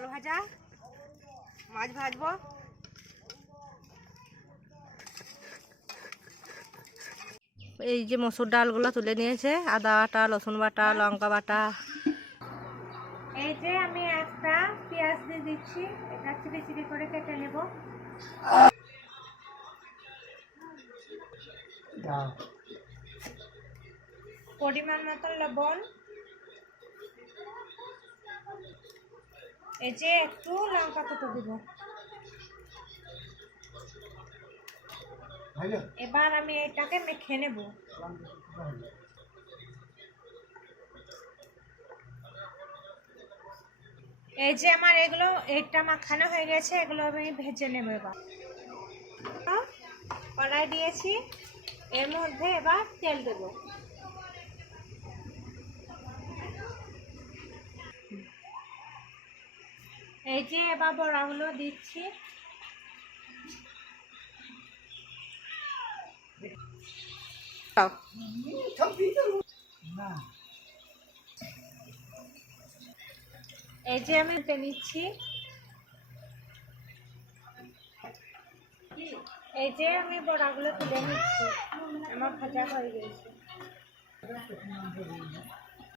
পটল ভাজা, মাছ ভাজবো। এই যে মসুর ডালগুলো তুলে নিয়েছে, আদা বাটা, রসুন বাটা, লঙ্কা বাটা। এই যে আমি একটা পেঁয়াজ দিয়ে দিচ্ছি, এটা চিলি চিলি করে কেটে নেব। পরিমাণ মতো লবণ, এই যে একটু লঙ্কা কুচো দিব। এবার আমি এটাকে মেখে নেব। এই যে আমার এগুলো এটা মাখানো হয়ে গেছে, এগুলো আমি ভেজে নেব। এবার কড়াই দিয়েছি, এর মধ্যে এবার তেল দেব। এই যে এবার বড়াগুলো দিচ্ছি। এই যে আমি নিচ্ছি, এই যে আমি বড়াগুলো তুলে নিচ্ছি, আমার ভাজা হয়ে গেছে।